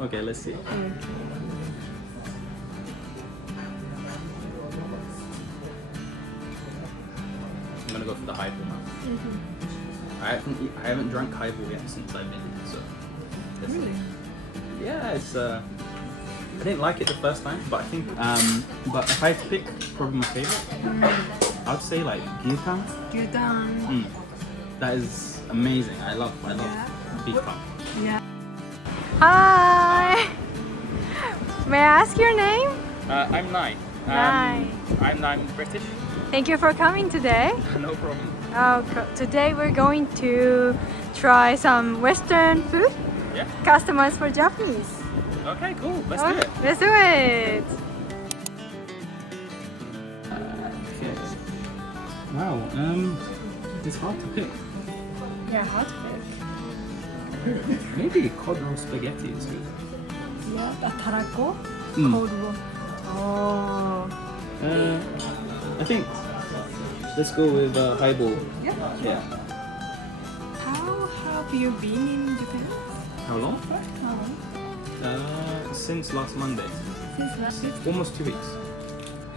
Okay, let's see. I'm gonna go for the highball now. I haven't drunk highball yet since I've been here, so. Really? Yeah, it's I didn't like it the first time, but I think but if I had to pick probably my favorite, I would say like gyutan. Gyudan. That is amazing. I love beef cup. Yeah. Hi. May I ask your name? I'm Nai. Nai. I'm British. Thank you for coming today. No problem. Today we're going to try some Western food Yeah. customized for Japanese. Okay, cool. Let's do it. Let's do it. Okay. Wow. It's hard to pick. Yeah, hot food. Maybe cod roll spaghetti is good. Yeah, tarako, Mm. cold roll. Oh. I think let's go with highball. Yeah. Yeah. How have you been in Japan? How long? How long? Since last Monday. Since last week. Almost 2 weeks.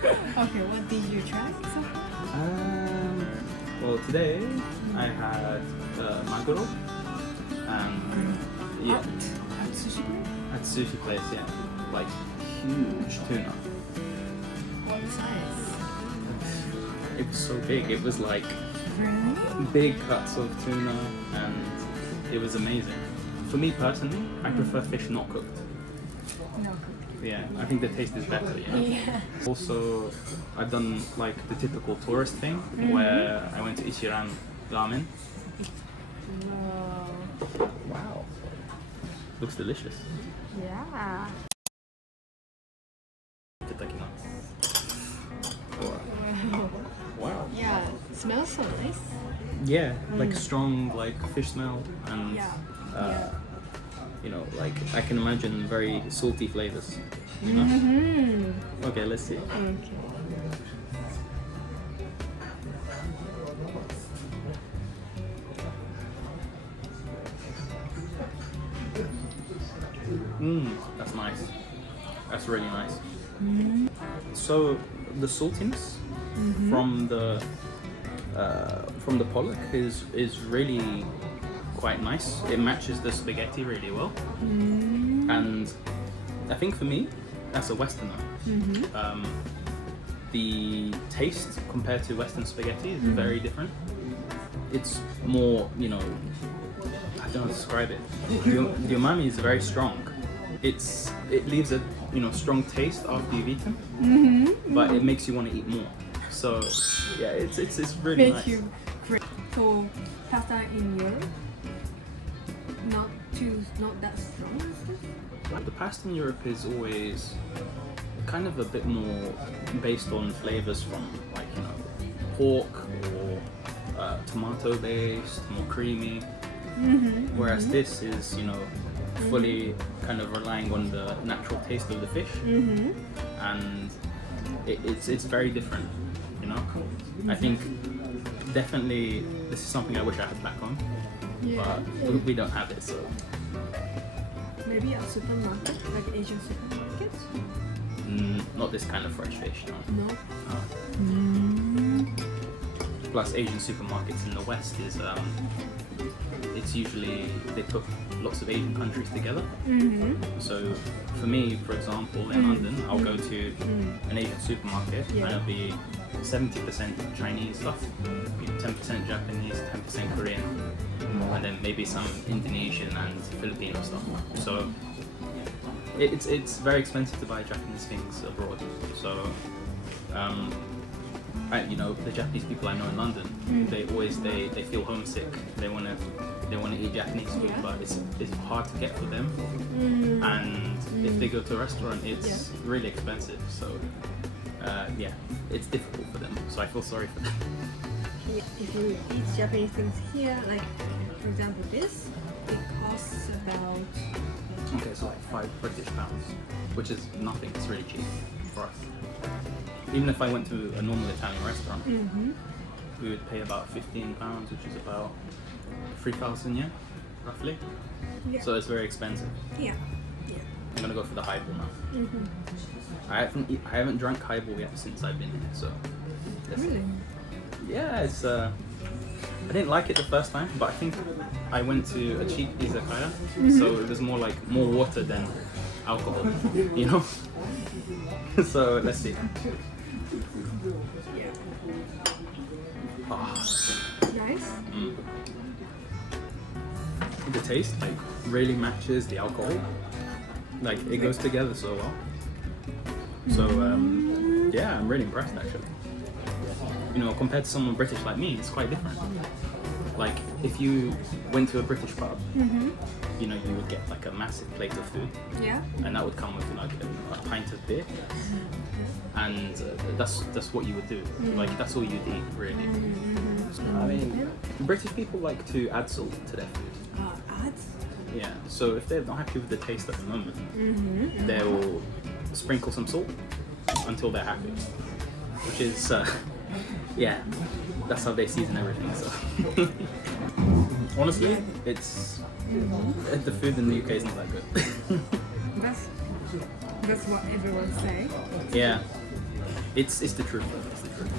Okay, what did you try so far? Well, today I had maguro and yeah, At sushi place? at sushi place, yeah, like huge tuna. What size? It was so big. It was like Really? big cuts of tuna, and it was amazing. For me personally, I prefer fish not cooked. No. Yeah, I think the taste is better. Yeah. Also, I've done like the typical tourist thing where I went to Ichiran ramen. Wow. Wow, looks delicious. Yeah. Wow. Yeah, smells so nice. Yeah, like strong like fish smell and Yeah. you know, like I can imagine very salty flavors. You know? Mm-hmm. Okay, let's see. Okay. That's nice. That's really nice. So the saltiness from the pollock is really quite nice. It matches the spaghetti really well, and I think for me, as a Westerner, the taste compared to Western spaghetti is very different. It's more, you know, I don't know how to describe it. The umami is very strong. It leaves a strong taste after you've eaten, but it makes you want to eat more. So yeah, it's really nice. So pasta in Europe, not that strong. The pasta in Europe is always kind of a bit more based on flavors from like pork or tomato based, more creamy. Whereas this is fully kind of relying on the natural taste of the fish, and it's very different. I think definitely this is something I wish I had back home, but we don't have it. So maybe a supermarket, like Asian supermarket. Not this kind of fresh fish. No. No. Plus, Asian supermarkets in the West is it's usually they put lots of Asian countries together. So for me, for example, in London, I'll go to an Asian supermarket and it'll be 70% Chinese stuff, 10% Japanese, 10% Korean, and then maybe some Indonesian and Filipino stuff. So it's very expensive to buy Japanese things abroad. So the Japanese people I know in London, they feel homesick. They want to eat Japanese food, but it's hard to get for them. And if they go to a restaurant, it's really expensive. So it's difficult for them. So I feel sorry for them. If you eat Japanese things here, like for example this, it costs about Okay, so like £5 British, which is nothing. It's really cheap for us. Even if I went to a normal Italian restaurant, we would pay about £15, which is about 3,000 yen, roughly. Yeah. So it's very expensive. Yeah. I'm gonna go for the highball now. I haven't drank highball yet since I've been here, so. Really? Yeah, it's I didn't like it the first time, but I think I went to a cheap izakaya, so it was more water than alcohol, you know. So let's see. Oh. Nice. The taste really matches the alcohol. It goes together so well. So yeah, I'm really impressed actually. You know, compared to someone British like me, it's quite different. Like if you went to a British pub, you know, you would get a massive plate of food. Yeah. And that would come with a pint of beer. And that's what you would do. That's all you'd eat really. So, I mean, British people like to add salt to their food. Add? Yeah, so if they're not happy with the taste at the moment, they will sprinkle some salt until they're happy. Which is, yeah, that's how they season everything. So honestly, it's the food in the UK isn't that good. That's what everyone say. Yeah, it's the truth. It's the truth.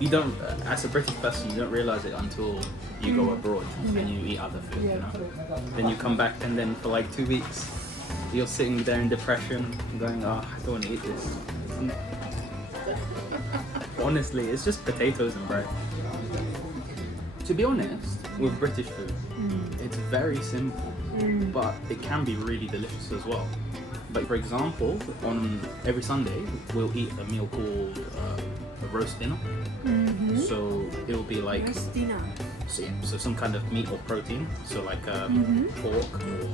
You don't, as a British person, you don't realize it until you go abroad and you eat other food, you know. Then you come back and then for 2 weeks, you're sitting there in depression, going, oh, I don't want to eat this. Honestly, it's just potatoes and bread. To be honest, with British food, it's very simple, but it can be really delicious as well. But for example, on every Sunday, we'll eat a meal called a roast dinner. So it'll be Roast dinner. So some kind of meat or protein. So pork or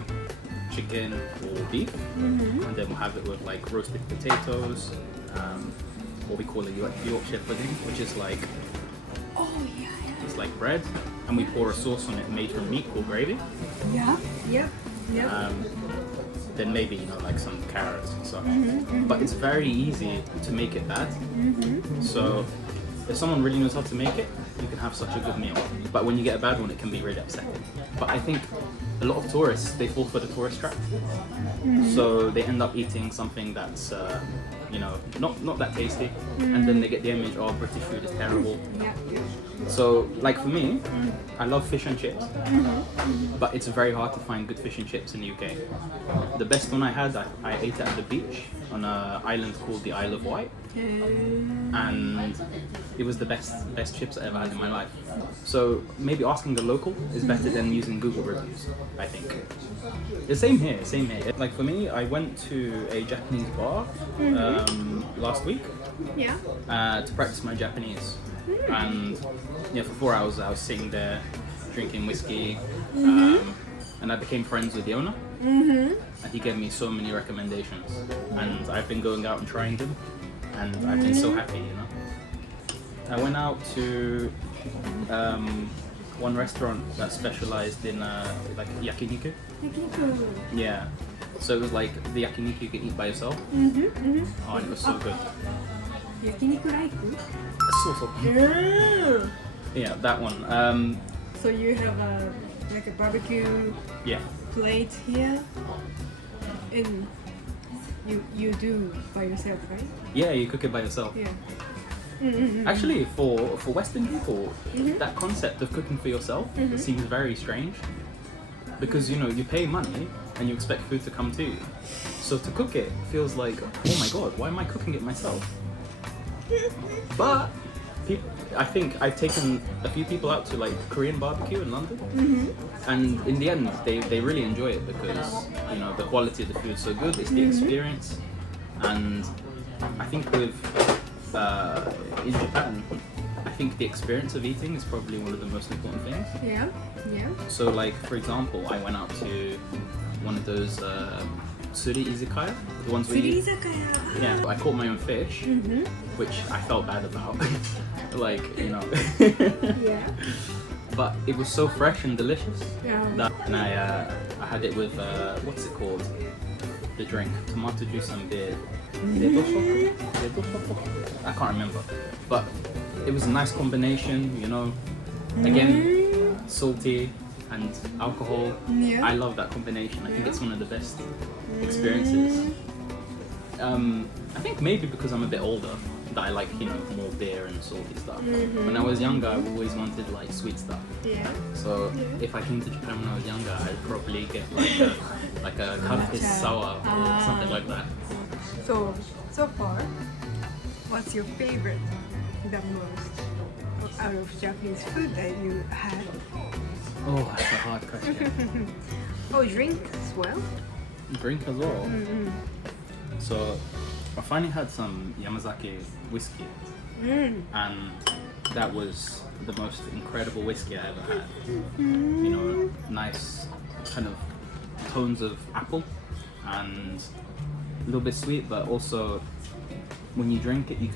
chicken or beef, and then we'll have it with roasted potatoes. What we call a Yorkshire pudding, which is Oh yeah. it's like bread, and we pour a sauce on it made from meat called gravy. Yeah. Yep. Then maybe some carrots and stuff. But it's very easy to make it bad. So if someone really knows how to make it, you can have such a good meal. But when you get a bad one, it can be really upsetting. But I think a lot of tourists, they fall for the tourist trap. So they end up eating something that's not that tasty, and then they get the image, oh, British food is terrible. So for me, I love fish and chips, but it's very hard to find good fish and chips in the UK. The best one I had, I ate it at the beach on an island called the Isle of Wight, and it was the best chips I ever had in my life. So maybe asking the local is better than using Google reviews, I think. The same here. For me, I went to a Japanese bar last week to practice my Japanese. And for 4 hours I was sitting there drinking whiskey, and I became friends with the owner, and he gave me so many recommendations, and I've been going out and trying them, and I've been so happy, I went out to one restaurant that specialized in yakiniku. Yeah, so it was the yakiniku you could eat by yourself. Oh, and it was so good. Yakiniku like? Yeah, that one. So you have a barbecue plate here, and you do by yourself, right? Yeah, you cook it by yourself. Yeah. Actually, for Western people, that concept of cooking for yourself seems very strange, because you pay money and you expect food to come to you. So to cook it feels like, oh my god, why am I cooking it myself? But I think I've taken a few people out to Korean barbecue in London, and in the end they really enjoy it, because the quality of the food is so good. It's the experience, and I think with in Japan, I think the experience of eating is probably one of the most important things. Yeah. So for example, I went out to one of those suri izakaya, the ones where yeah, I caught my own fish, which I felt bad about. Yeah. But it was so fresh and delicious. Yeah. And I had it with what's it called? The drink, tomato juice and beer. I can't remember, but it was a nice combination. Again, salty and alcohol. Yeah. I love that combination. I think it's one of the best experiences. I think maybe because I'm a bit older that I like, you know, more beer and salty stuff. When I was younger, I always wanted like sweet stuff. Yeah. So if I came to Japan when I was younger, I'd probably get like a kampis sour or something like that. So far, what's your favorite the most out of Japanese food that you had? Oh, that's a hard question. Oh, drink as well? Drink as well. So I finally had some Yamazaki whiskey, and that was the most incredible whiskey I ever had. You know, nice kind of tones of apple and a little bit sweet, but also when you drink it, your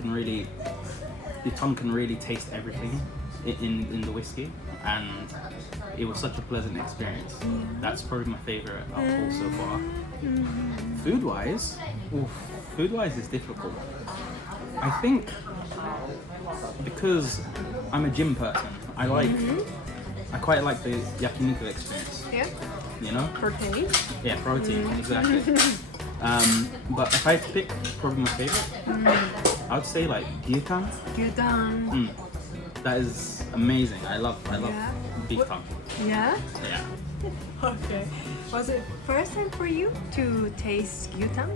tongue can really taste everything in the whiskey, and it was such a pleasant experience. That's probably my favorite alcohol so far. Food-wise is difficult. I think because I'm a gym person, I quite like the yakiniku experience. Yeah. You know? Protein. Yeah, protein, exactly. But if I had to pick probably my favorite, I would say like gyutan. Gyudan. That is amazing. I love Yeah. beef What- tongue. Yeah. Yeah. Okay. Was it first time for you to taste gyutan?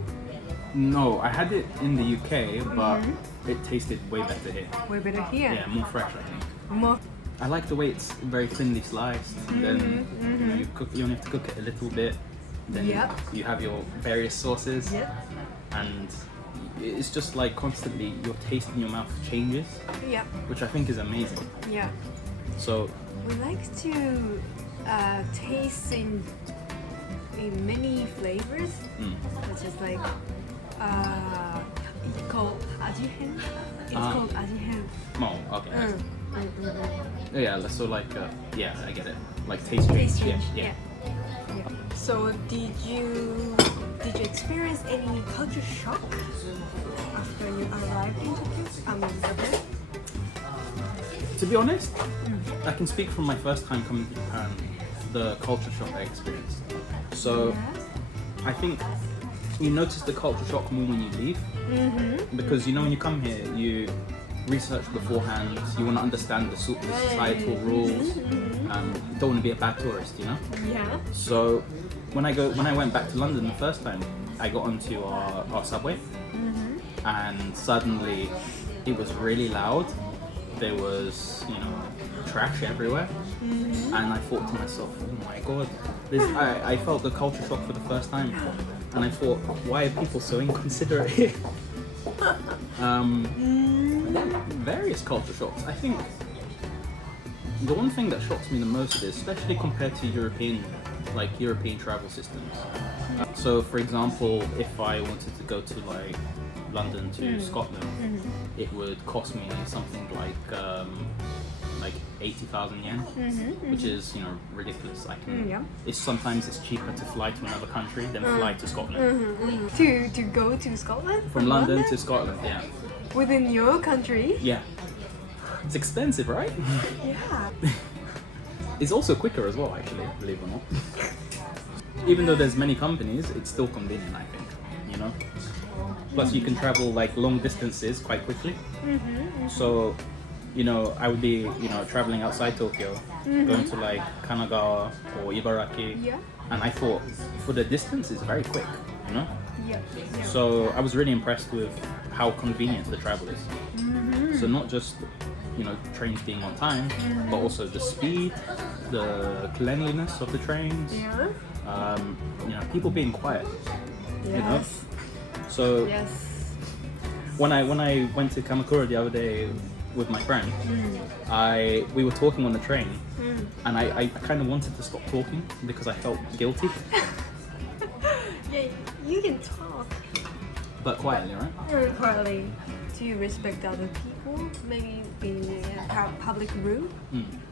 No, I had it in the UK, but it tasted way better here. Way better here. Yeah, more fresh, I think. More. I like the way it's very thinly sliced, and then you know, you only have to cook it a little bit. Then Yep. you have your various sauces, Yeah. and it's just like constantly your taste in your mouth changes, Yeah. which I think is amazing. Yeah. So We like to taste in many flavors, such as like it's called ajihen. It's called ajihen. oh, okay. Yeah, so like yeah, I get it. Like taste change. Taste change. Yeah. Yeah. So did you experience any culture shock after you arrived in Japan? To be honest, I can speak from my first time coming to Japan, the culture shock I experienced. So I think you notice the culture shock more when you leave, because you know when you come here, you research beforehand. You want to understand the societal rules. You don't want to be a bad tourist, you know. Yeah. So when I went back to London the first time, I got onto our subway, and suddenly it was really loud. There was, you know, trash everywhere, and I thought to myself, oh my god, I felt the culture shock for the first time, and I thought, why are people so inconsiderate here? Various culture shocks. I think the one thing that shocks me the most is, especially compared to European travel systems. So, for example, if I wanted to go to like London to Scotland, it would cost me something like 80,000 yen, which is, you know, ridiculous. It's cheaper to fly to another country than fly to Scotland. To go to Scotland From London to Scotland, yeah. within your country. Yeah. It's expensive, right? Yeah. It's also quicker as well, actually, believe it or not. Even though there's many companies, it's still convenient, I think, you know? Plus you can travel like long distances quite quickly. So, you know, I would be, you know, traveling outside Tokyo, going to like Kanagawa or Ibaraki, Yeah. and I thought for the distance it's very quick, you know? Yeah. So I was really impressed with how convenient the travel is. So not just, you know, trains being on time, but also the speed, the cleanliness of the trains, Yeah. you know, people being quiet, you know? Yes. So Yes. when I went to Kamakura the other day with my friend, we were talking on the train, and I kind of wanted to stop talking because I felt guilty, Yeah, you can talk but quietly, right? very quietly. Do you respect other people? Maybe being a public room?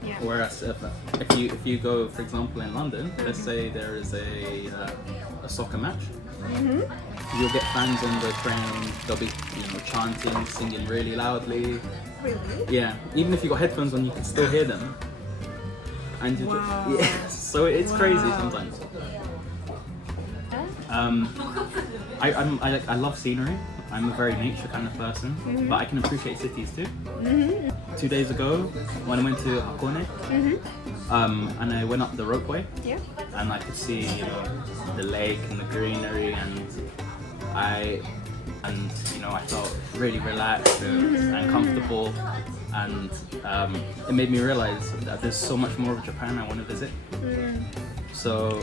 Yeah. Whereas if you go, for example, in London, let's say there is a soccer match, you'll get fans on the train. They'll be, you know, chanting, singing really loudly. Really? Yeah, even if you got headphones on, you can still hear them. And Wow. yes, So it's crazy Wow. sometimes. I love scenery. I'm a very nature kind of person, but I can appreciate cities too. 2 days ago, when I went to Hakone, and I went up the ropeway, Yeah. and I could see, you know, the lake and the greenery, and I felt really relaxed and comfortable, and it made me realize that there's so much more of Japan I want to visit. So,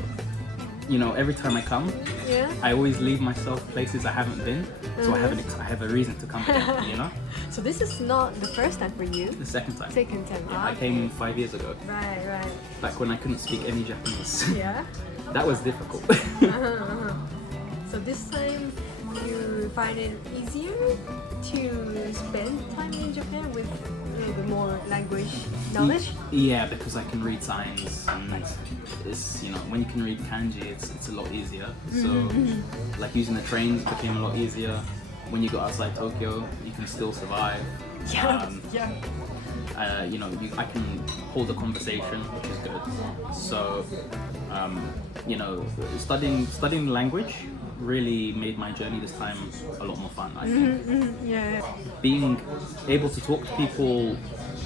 you know, every time I come, Yeah. I always leave myself places I haven't been, so I have a reason to come again, you know? So this is not the first time for you. The second time. Second time. I came 5 years ago, Right. back when I couldn't speak any Japanese. Yeah. That was difficult. So this time you find it easier to spend time in Japan with a little bit more language knowledge? Yeah, because I can read signs, and it's, you know, when you can read kanji, it's a lot easier. So, like using the trains became a lot easier. When you go outside Tokyo, you can still survive. Yeah. You know, I can hold a conversation, which is good. So, you know, studying language really made my journey this time a lot more fun, I think. Yeah. Being able to talk to people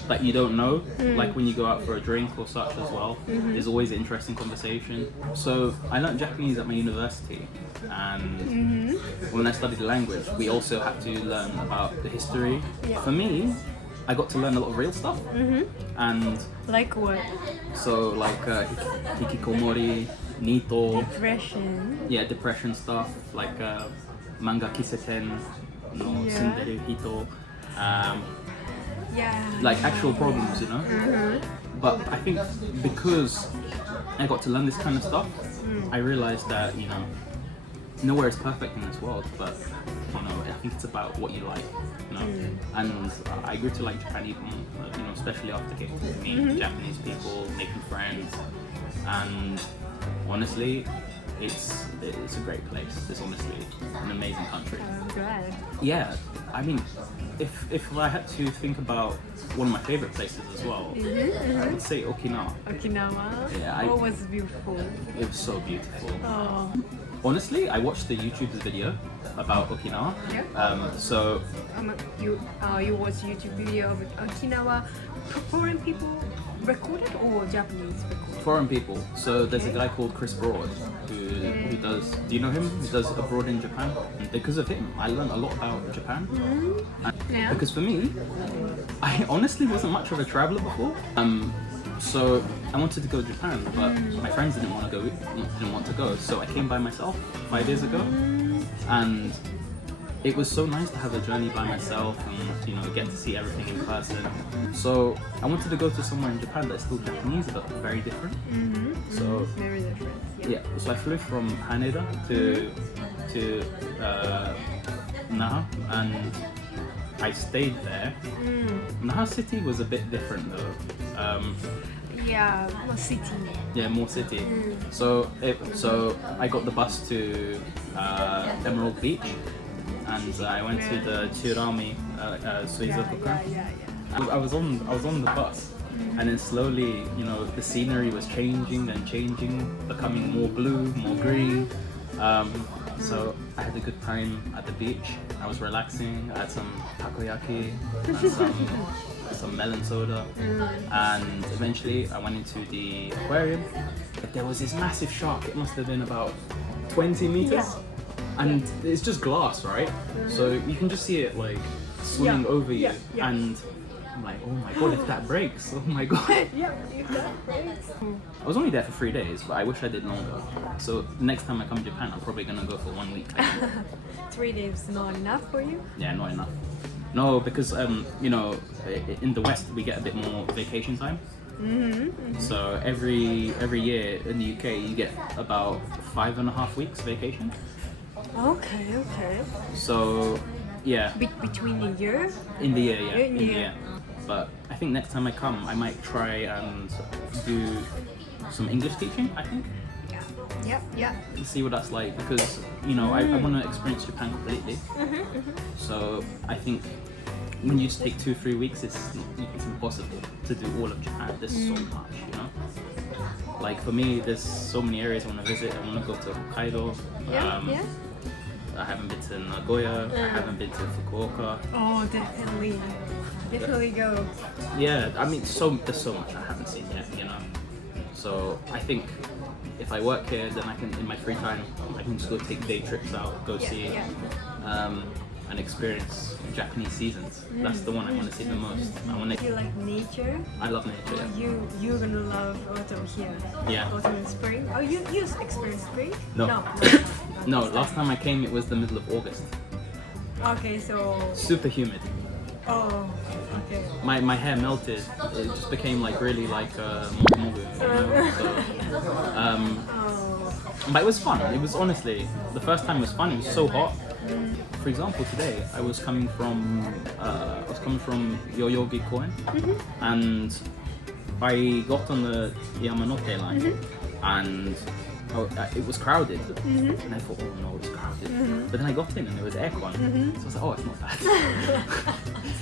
that you don't know, like when you go out for a drink or such as well, is always an interesting conversation. So I learned Japanese at my university, and when I studied the language, we also had to learn about the history. Yeah. For me, I got to learn a lot of real stuff, and Like what? so like hikikomori, nito, Depression. yeah, depression stuff, like manga kiseten no Yeah. sunderu hito, Yeah. like actual problems, you know. But I think because I got to learn this kind of stuff, I realized that, you know, nowhere is perfect in this world, but, you know, I think it's about what you like, you know. And I grew to like Japan even, you know, especially after getting to meet Japanese people, making friends, and honestly, it's a great place. It's honestly an amazing country. I'm glad. Yeah, I mean, if I had to think about one of my favorite places as well, I would say Okinawa. Okinawa. Yeah, What was beautiful? It was so beautiful. Oh. Honestly, I watched the YouTube video about Okinawa. Yeah. So You watch YouTube video of Okinawa. Foreign people recorded or Japanese recorded? foreign people. So there's a Okay. guy called Chris Broad who does. Do you know him? Who does abroad in Japan? Because of him, I learned a lot about Japan. And Yeah. because for me, I honestly wasn't much of a traveler before. So I wanted to go to Japan, but my friends didn't want to go. So I came by myself 5 years ago, and it was so nice to have a journey by myself and, you know, get to see everything in person. So I wanted to go to somewhere in Japan that's still Japanese but very different. So Very different. yeah, so I flew from Haneda to Naha, and I stayed there. Naha city was a bit different though. Yeah, more city. Yeah, more city. So I got the bus to Emerald Beach, and I went to the Chirami Suizokukan. I was on the bus, and then slowly, you know, the scenery was changing, becoming more blue, more green. So I had a good time at the beach. I was relaxing. I had some takoyaki, and some melon soda, and eventually I went into the aquarium. But there was this massive shark. It must have been about 20 meters, and it's just glass, right? So you can just see it like swimming over you, and I'm like, oh my god, if that breaks, oh my god. Yeah, if that breaks. I was only there for 3 days, but I wish I did longer. So next time I come to Japan, I'm probably gonna go for 1 week. 3 days not enough for you? Yeah, not enough. No, because you know, in the West we get a bit more vacation time. So every year in the UK you get about 5.5 weeks vacation. Okay. So yeah, Between a year? in the year, yeah, In the year. But I think next time I come, I might try and do some English teaching. I think. Yeah. See what that's like, because you know I want to experience Japan completely. So I think when you just take 2-3 weeks, it's impossible to do all of Japan. There's so much, you know. Like for me, there's so many areas I want to visit. I want to go to Hokkaido. Yeah, yeah. I haven't been to Nagoya. I haven't been to Fukuoka. Oh, definitely. Definitely go. Yeah, I mean, there's so much I haven't seen yet, you know. So I think if I work here, then I can, in my free time, I can just go take day trips out, go see, and experience Japanese seasons. That's the one I want to see the most. I want to. You like nature? I love nature. Yeah. You're gonna love autumn here. Yeah. Autumn and spring. Oh, you experienced spring? No. No, last time I came, it was the middle of August. Okay, so. Super humid. Oh, okay. My hair melted. It just became like really like mogu, you know? So, but it was fun. It was honestly the first time was fun. It was so hot. For example, today I was coming from Yoyogi Koen, and I got on the Yamanote line, and it was crowded, and I thought, oh no, it's crowded. But then I got in and there was aircon, so I was like, oh, it's not bad.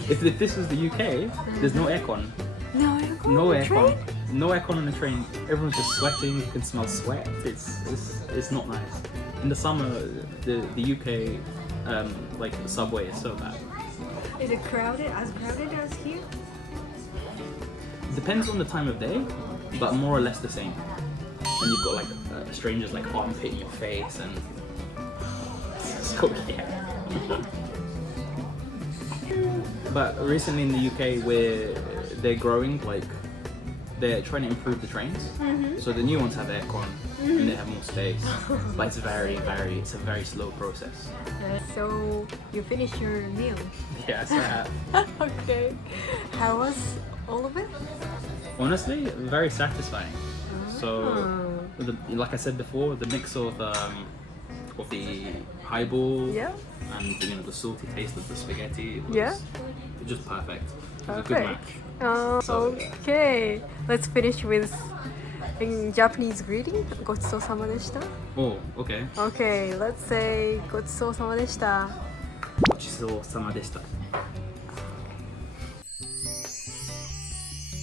if this was the UK, there's no aircon. No aircon. No on the aircon. train? No aircon on the train. Everyone's just sweating. You can smell sweat. It's not nice. In the summer, the UK like the subway is so bad. Is it crowded? As crowded as here? Depends on the time of day, but more or less the same. And you've got like strangers like armpit in your face and so yeah. But recently in the UK, they're growing, like they're trying to improve the trains. So the new ones have aircon and they have more space, but it's a very slow process. So you finished your meal? Yes, I have. Okay. How was all of it? Honestly, very satisfying. So, like I said before, the mix of the highball and the salty taste of the spaghetti was just perfect. It was a good match. Okay, let's finish with Japanese greeting. ごちそうさまでした。 Oh, okay. Okay, let's say ごちそうさまでした。ごちそうさまでした。